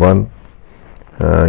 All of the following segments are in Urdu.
1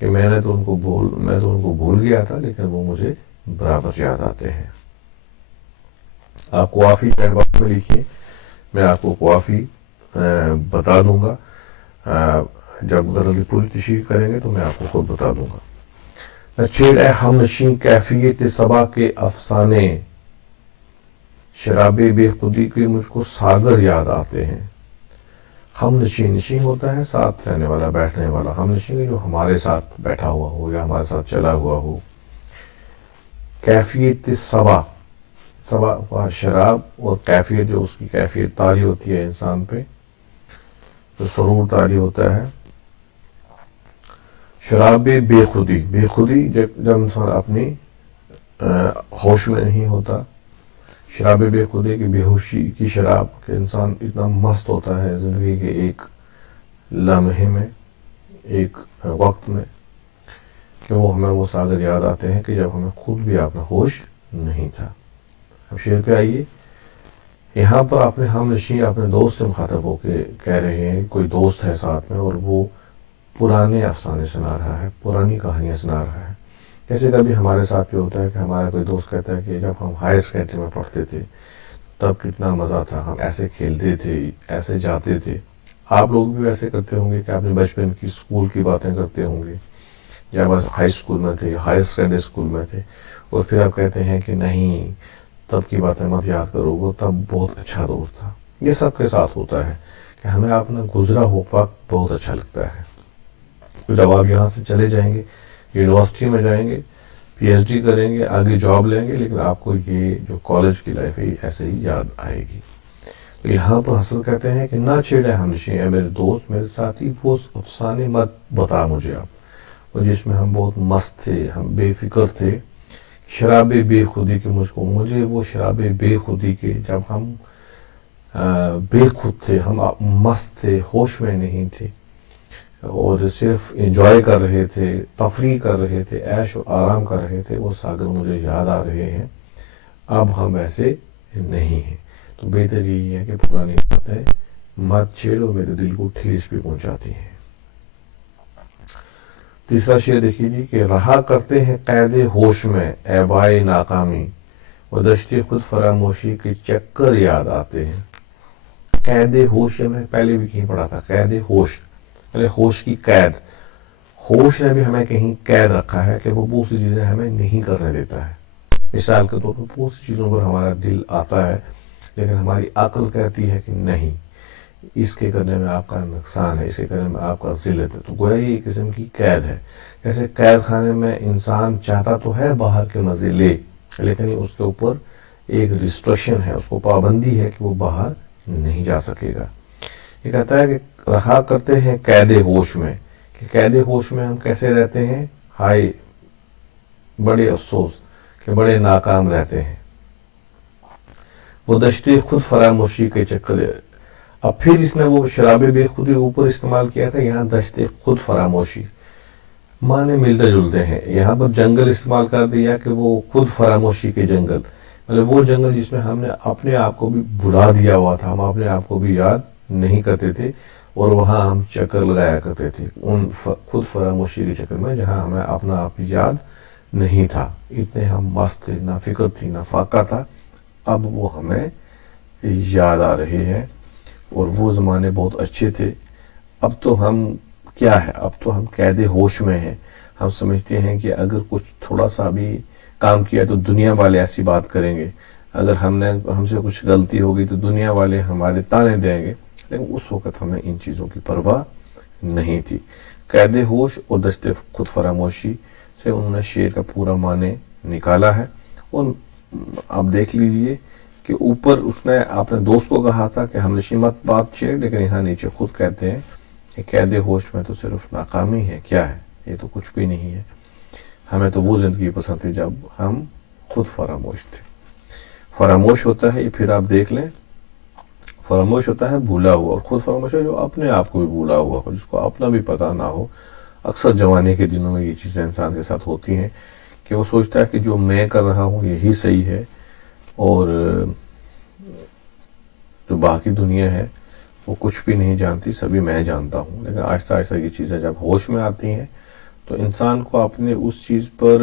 کہ میں تو ان کو بھول گیا تھا لیکن وہ مجھے برابر یاد آتے ہیں۔ آپ قوافی چیٹ باکس میں لکھیے، میں آپ کو قوافی بتا دوں گا، جب غزل کی پوری تشریح کریں گے تو میں آپ کو خود بتا دوں گا۔ نہ چھیڑ اے ہم نشیں کیفیت صبا کے افسانے، شراب بے خودی کے مجھ کو ساگر یاد آتے ہیں۔ ہم نشیں ہوتا ہے ساتھ رہنے والا، بیٹھنے والا، ہم نشیں جو ہمارے ساتھ بیٹھا ہوا ہو یا ہمارے ساتھ چلا ہوا ہو۔ کیفیت صبا شراب، اور کیفیت جو اس کی کیفیت طاری ہوتی ہے انسان پہ، جو سرور طاری ہوتا ہے۔ شراب بے خودی جب انسان اپنی ہوش میں نہیں ہوتا، شراب بے خودی کی بے ہوشی کی شراب کہ انسان اتنا مست ہوتا ہے زندگی کے ایک لمحے میں، ایک وقت میں، کہ وہ ہمیں وہ ساگر یاد آتے ہیں کہ جب ہمیں خود بھی اپنا ہوش نہیں تھا۔ اب شعر پہ آئیے، یہاں پر اپنے ہم نشیں اپنے دوست سے مخاطب ہو کے کہہ رہے ہیں، کوئی دوست ہے ساتھ میں اور وہ پرانے افسانے سنا رہا ہے، پرانی کہانیاں سنا رہا ہے۔ جیسے کبھی ہمارے ساتھ بھی ہوتا ہے کہ ہمارا کوئی دوست کہتا ہے کہ جب ہم ہائر سیکنڈری میں پڑھتے تھے تب کتنا مزہ تھا، ہم ایسے کھیلتے تھے، ایسے جاتے تھے۔ آپ لوگ بھی ویسے کرتے ہوں گے کہ اپنے بچپن کی اسکول کی باتیں کرتے ہوں گے، جب آپ ہائی اسکول میں تھے، ہائر سیکنڈری اسکول میں تھے، اور پھر آپ کہتے ہیں کہ نہیں تب کی باتیں مت یاد کرو، وہ تب بہت اچھا دور تھا۔ یہ سب کے ساتھ ہوتا ہے کہ ہمیں اپنا گزرا ہوا وقت بہت اچھا لگتا ہے۔ جب آپ یہاں سے چلے جائیں گے، یونیورسٹی میں جائیں گے، پی ایچ ڈی کریں گے، آگے جاب لیں گے، لیکن آپ کو یہ جو کالج کی لائف ہے ایسے ہی یاد آئے گی۔ تو یہاں پر حسن کہتے ہیں کہ نہ چھیڑے ہم نشیں اے میرے دوست، میرے ساتھی، وہ افسانے مت بتا مجھے اب، وہ جس میں ہم بہت مست تھے، ہم بے فکر تھے۔ شراب بے خودی کے مجھے وہ شراب بے خودی کے، جب ہم بے خود تھے، ہم مست تھے، ہوش میں نہیں تھے اور صرف انجوائے کر رہے تھے، تفریح کر رہے تھے، عیش و آرام کر رہے تھے، وہ ساگر مجھے یاد آ رہے ہیں۔ اب ہم ایسے نہیں ہیں، تو بہتر یہی ہے کہ پرانی باتیں مت چھیڑو، میرے دل کو ٹھیس بھی پہنچاتی ہیں۔ تیسرا شعر دیکھیے جی کہ رہا کرتے ہیں قید ہوش میں اے بائے ناکامی، وہ دشت خود فراموشی کے چکر یاد آتے ہیں۔ قید ہوش، میں پہلے بھی کہیں پڑھا تھا، قید ہوش، ہوش کی قید، ہوش نے بھی ہمیں کہیں قید رکھا ہے کہ وہ بہت سی چیزیں ہمیں نہیں کرنے دیتا ہے۔ مثال کے طور پر بہت سی چیزوں پر ہمارا دل آتا ہے لیکن ہماری عقل کہتی ہے کہ نہیں، اس کے کرنے میں آپ کا نقصان ہے، اس کے کرنے میں آپ کا ذلت ہے، تو گویا یہ ایک قسم کی قید ہے۔ جیسے قید خانے میں انسان چاہتا تو ہے باہر کے مزے لے، لیکن اس کے اوپر ایک ریسٹرکشن ہے، اس کو پابندی ہے کہ وہ باہر نہیں جا سکے گا۔ یہ کہتا ہے کہ رہا کرتے ہیں قید ہوش میں، کہ قید ہوش میں ہم کیسے رہتے ہیں، ہائے بڑے افسوس کہ بڑے ناکام رہتے ہیں۔ وہ دشت خود فراموشی کے چکر، اب پھر اس نے وہ شراب بے خودی اوپر استعمال کیا تھا، یہاں دشت خود فراموشی معنی ملتے جلتے ہیں۔ یہاں پر جنگل استعمال کر دیا کہ وہ خود فراموشی کے جنگل، مطلب وہ جنگل جس میں ہم نے اپنے آپ کو بھی بھلا دیا ہوا تھا، ہم اپنے آپ کو بھی یاد نہیں کرتے تھے اور وہاں ہم چکر لگایا کرتے تھے ان خود فراموشی کے چکر میں جہاں ہمیں اپنا آپ یاد نہیں تھا، اتنے ہم مست تھے، نہ فکر تھی نہ فاقہ تھا۔ اب وہ ہمیں یاد آ رہے ہیں اور وہ زمانے بہت اچھے تھے۔ اب تو ہم کیا ہے، اب تو ہم قید ہوش میں ہیں، ہم سمجھتے ہیں کہ اگر کچھ تھوڑا سا بھی کام کیا تو دنیا والے ایسی بات کریں گے، اگر ہم سے کچھ غلطی ہوگی تو دنیا والے ہمارے تانے دیں گے، لیکن اس وقت ہمیں ان چیزوں کی پرواہ نہیں تھی۔ قید ہوش اور دشت خود فراموشی سے انہوں نے شعر کا پورا معنی نکالا ہے۔ اور آپ دیکھ لیجئے کہ اوپر اس نے اپنے دوست کو کہا تھا کہ ہم نشیں مت بات چھیڑ، لیکن یہاں نیچے خود کہتے ہیں کہ قید ہوش میں تو صرف ناکامی ہے، کیا ہے، یہ تو کچھ بھی نہیں ہے، ہمیں تو وہ زندگی پسند تھی جب ہم خود فراموش تھے۔ فراموش ہوتا ہے، یہ پھر آپ دیکھ لیں، فراموش ہوتا ہے بھولا ہوا، اور خود فراموش ہے جو اپنے آپ کو بھی بھولا ہوا ہو، جس کو اپنا بھی پتہ نہ ہو۔ اکثر جوانی کے دنوں میں یہ چیزیں انسان کے ساتھ ہوتی ہیں کہ وہ سوچتا ہے کہ جو میں کر رہا ہوں یہی صحیح ہے اور جو باقی دنیا ہے وہ کچھ بھی نہیں جانتی، سبھی میں جانتا ہوں۔ لیکن آہستہ آہستہ یہ چیزیں جب ہوش میں آتی ہیں تو انسان کو اپنے اس چیز پر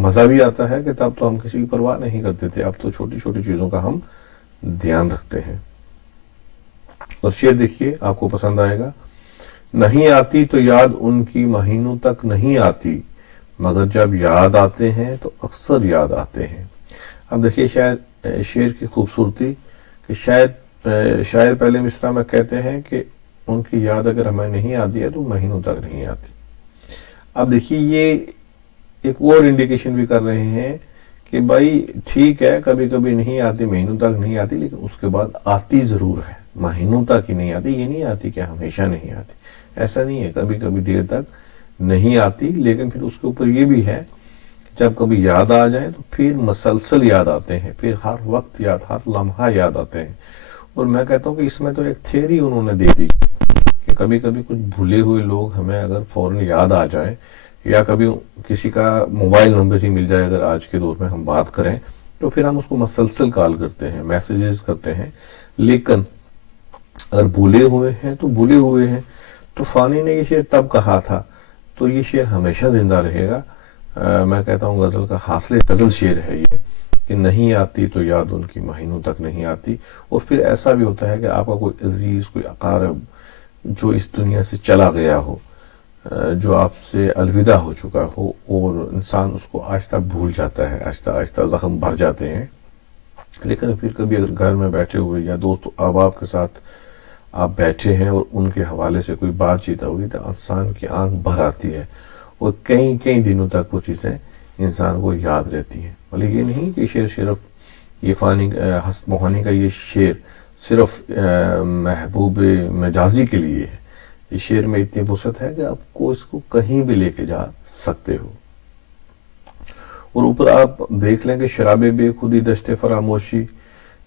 مزہ بھی آتا ہے کہ تب تو ہم کسی کی پرواہ نہیں کرتے تھے، اب تو چھوٹی چھوٹی چیزوں کا ہم دھیان رکھتے ہیں۔ اور شعر دیکھیے، آپ کو پسند آئے گا۔ نہیں آتی تو یاد ان کی مہینوں تک نہیں آتی، مگر جب یاد آتے ہیں تو اکثر یاد آتے ہیں۔ اب دیکھیے شاید شعر کی خوبصورتی کہ شاعر پہلے مصرع میں کہتے ہیں کہ ان کی یاد اگر ہمیں نہیں آتی ہے تو مہینوں تک نہیں آتی۔ اب دیکھیے یہ ایک اور انڈیکیشن بھی کر رہے ہیں کہ بھائی ٹھیک ہے، کبھی کبھی نہیں آتی، مہینوں تک نہیں آتی، لیکن اس کے بعد آتی ضرور ہے۔ مہینوں تک ہی نہیں آتی، یہ نہیں آتی کہ ہمیشہ نہیں آتی، ایسا نہیں ہے، کبھی کبھی دیر تک نہیں آتی، لیکن پھر اس کے اوپر یہ بھی ہے کہ جب کبھی یاد آ جائیں تو پھر مسلسل یاد آتے ہیں، پھر ہر وقت یاد، ہر لمحہ یاد آتے ہیں۔ اور میں کہتا ہوں کہ اس میں تو ایک تھیوری انہوں نے دے دی کہ کبھی کبھی کچھ بھولے ہوئے لوگ ہمیں اگر فوراً یاد آ جائیں، یا کبھی کسی کا موبائل نمبر ہی مل جائے اگر آج کے دور میں ہم بات کریں، تو پھر ہم اس کو مسلسل کال کرتے ہیں، میسیجز کرتے ہیں، لیکن اگر بھولے ہوئے ہیں تو بھولے ہوئے ہیں۔ تو فانی نے یہ شعر تب کہا تھا تو یہ شعر ہمیشہ زندہ رہے گا۔ میں کہتا ہوں غزل کا حاصل غزل شعر ہے یہ کہ نہیں آتی تو یاد ان کی مہینوں تک نہیں آتی۔ اور پھر ایسا بھی ہوتا ہے کہ آپ کا کوئی عزیز، کوئی اقارب جو اس دنیا سے چلا گیا ہو، جو آپ سے الوداع ہو چکا ہو، اور انسان اس کو آہستہ بھول جاتا ہے، آہستہ آہستہ زخم بھر جاتے ہیں، لیکن پھر کبھی اگر گھر میں بیٹھے ہوئے یا دوست احباب کے ساتھ آپ بیٹھے ہیں اور ان کے حوالے سے کوئی بات چیت ہوگی تو انسان کی آنکھ بھر آتی ہے، اور کئی کئی دنوں تک وہ چیزیں انسان کو یاد رہتی ہیں۔ بلکہ یہ نہیں کہ شعر صرف یہ فانی حسن موہانی کا یہ شعر صرف محبوب مجازی کے لیے ہے، اس شعر میں اتنی وسعت ہے کہ آپ کو اس کو کہیں بھی لے کے جا سکتے ہو۔ اور اوپر آپ دیکھ لیں کہ شراب بے خودی دشت فراموشی،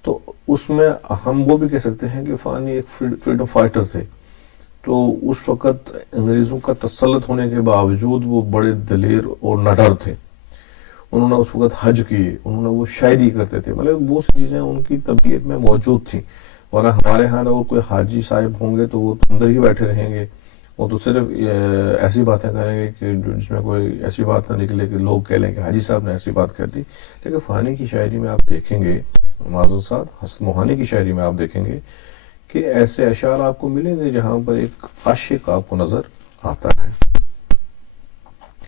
تو اس میں ہم وہ بھی کہہ سکتے ہیں کہ فانی ایک فریڈم فائٹر تھے۔ تو اس وقت انگریزوں کا تسلط ہونے کے باوجود وہ بڑے دلیر اور نڈر تھے۔ انہوں نے اس وقت حج کیے، انہوں نے وہ شاعری کرتے تھے، مطلب وہ سی چیزیں ان کی طبیعت میں موجود تھیں۔ ورنہ ہمارے ہاں وہ کوئی حاجی صاحب ہوں گے تو وہ تو اندر ہی بیٹھے رہیں گے، وہ تو صرف ایسی باتیں کریں گے کہ جس میں کوئی ایسی بات نہ نکلے کہ لوگ کہہ لیں کہ حاجی صاحب نے ایسی بات کر دی۔ لیکن فانی کی شاعری میں آپ دیکھیں گے، معزز صاحب حسن موہانی کی شاعری میں آپ دیکھیں گے کہ ایسے اشعار آپ کو ملیں گے جہاں پر ایک عاشق آپ کو نظر آتا ہے۔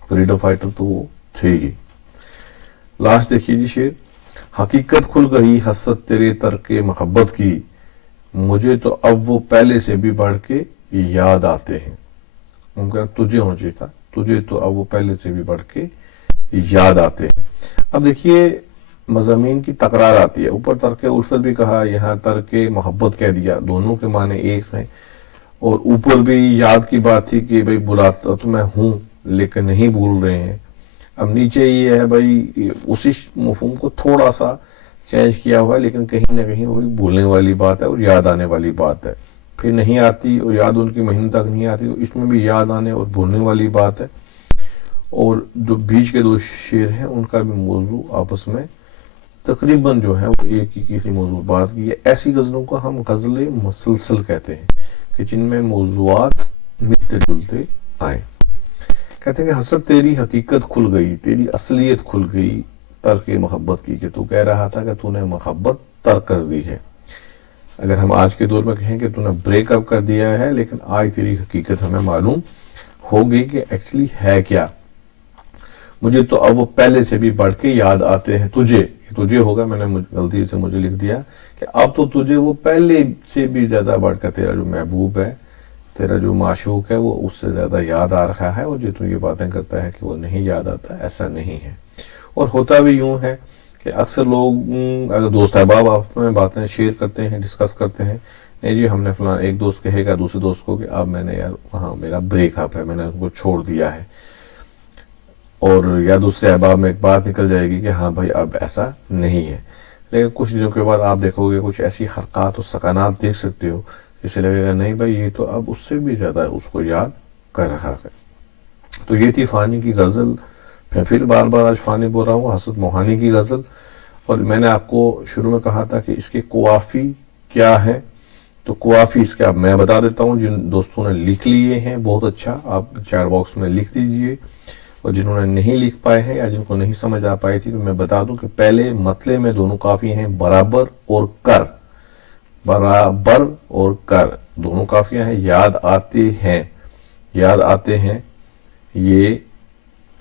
فریڈم فائٹر تو وہ تھے ہی۔ لاسٹ دیکھیے جی شعر، حقیقت کھل گئی حسرت تیرے ترک محبت کی، مجھے تو اب وہ پہلے سے بھی بڑھ کے یاد آتے ہیں۔ ممکن تجھے ہونا چاہیے تھا، تجھے تو اب وہ پہلے سے بھی بڑھ کے یاد آتے ہیں۔ اب دیکھیے مضامین کی تکرار آتی ہے، اوپر ترک الفت بھی کہا، یہاں ترک محبت کہہ دیا، دونوں کے معنی ایک ہیں۔ اور اوپر بھی یاد کی بات تھی کہ بھئی بلاتا تو میں ہوں لیکن نہیں بھول رہے ہیں۔ اب نیچے یہ ہے بھئی اسی مفہوم کو تھوڑا سا چینج کیا ہوا ہے، لیکن کہیں نہ کہیں وہی بھولنے والی بات ہے اور یاد آنے والی بات ہے۔ پھر نہیں آتی اور یاد ان کی مہینوں تک نہیں آتی، تو اس میں بھی یاد آنے اور بھولنے والی بات ہے۔ اور جو بیچ کے دو شعر ہیں ان کا بھی موضوع آپس میں تقریباً جو ہے وہ ایک ہی کسی موضوع بات کی ہے۔ ایسی غزلوں کو ہم غزل مسلسل کہتے ہیں کہ جن میں موضوعات ملتے جلتے آئیں۔ کہتے ہیں کہ حسرت تیری حقیقت کھل گئی، تیری اصلیت کھل گئی ترک محبت کی، کہ تو کہہ رہا تھا کہ تو نے محبت ترک کر دی ہے۔ اگر ہم آج کے دور میں کہیں کہ تو نے بریک اپ کر دیا ہے، لیکن آج تیری حقیقت ہمیں معلوم ہوگی کہ ایکچولی ہے کیا۔ مجھے تو اب وہ پہلے سے بھی بڑھ کے یاد آتے ہیں، تجھے ہوگا، میں نے غلطی سے مجھے لکھ دیا کہ اب تو تجھے وہ پہلے سے بھی زیادہ بڑھ کر تیرا جو محبوب ہے، تیرا جو معشوق ہے، وہ اس سے زیادہ یاد آ رہا ہے، اور جو تو یہ باتیں کرتا ہے کہ وہ نہیں یاد آتا، ایسا نہیں ہے۔ اور ہوتا بھی یوں ہے کہ اکثر لوگ اگر دوست احباب آپس میں باتیں شیئر کرتے ہیں، ڈسکس کرتے ہیں، نہیں جی ہم نے فلاں، ایک دوست کہے گا دوسرے دوست کو کہ اب میں نے یار وہاں میرا بریک اپ ہے، میں نے ان کو چھوڑ دیا ہے، اور یا دوسرے احباب میں ایک بات نکل جائے گی کہ ہاں بھائی اب ایسا نہیں ہے۔ لیکن کچھ دنوں کے بعد آپ دیکھو گے کچھ ایسی حرکات اور سکنات دیکھ سکتے ہو جس سے لگے گا نہیں بھائی یہ تو اب اس سے بھی زیادہ اس کو یاد کر رہا ہے۔ تو یہ تھی فانی کی غزل، میں پھر بار بار آج فانی بول رہا ہوں، حسن موہانی کی غزل۔ اور میں نے آپ کو شروع میں کہا تھا کہ اس کے قوافی کیا ہے، تو قوافی اس کے اب میں بتا دیتا ہوں، جن دوستوں نے لکھ لیے ہیں بہت اچھا، آپ چیٹ باکس میں لکھ دیجئے، اور جنہوں نے نہیں لکھ پائے ہیں یا جن کو نہیں سمجھ آ پائی تھی تو میں بتا دوں کہ پہلے مطلع میں دونوں قافیے ہیں برابر اور کر، برابر اور کر دونوں قافیہ ہیں، یاد آتے ہیں، یاد آتے ہیں یہ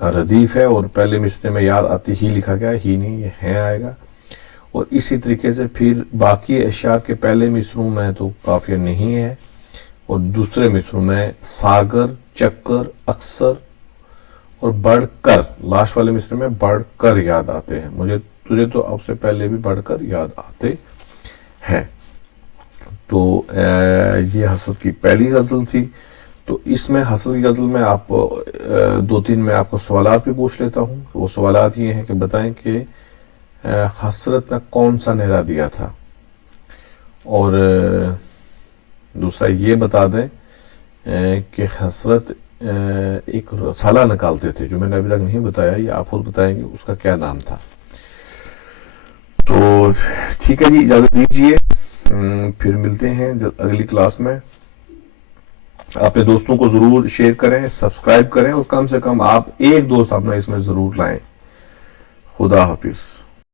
ردیف ہے، اور پہلے مصرع میں یاد آتی ہی لکھا گیا، ہی نہیں یہ ہے آئے گا۔ اور اسی طریقے سے پھر باقی اشعار کے پہلے مصروں میں تو قافیہ نہیں ہے، اور دوسرے مصروں میں ساگر، چکر، اکثر اور بڑھ کر، لاسٹ والے مصرع میں بڑھ کر یاد آتے ہیں، تجھے تو اب سے پہلے بھی بڑھ کر یاد آتے ہیں۔ تو یہ حسد کی پہلی غزل تھی۔ تو اس میں حسد کی غزل میں آپ دو تین میں آپ کو سوالات بھی پوچھ لیتا ہوں۔ وہ سوالات یہ ہیں کہ بتائیں کہ حسرت نے کون سا نعرہ دیا تھا، اور دوسرا یہ بتا دیں کہ حسرت ایک رسالہ نکالتے تھے جو میں نے ابھی تک نہیں بتایا، یہ آپ خود بتائیں گے اس کا کیا نام تھا۔ تو ٹھیک ہے جی، اجازت دیجیے، پھر ملتے ہیں اگلی کلاس میں۔ اپنے دوستوں کو ضرور شیئر کریں، سبسکرائب کریں، اور کم سے کم آپ ایک دوست اپنا اس میں ضرور لائیں۔ خدا حافظ۔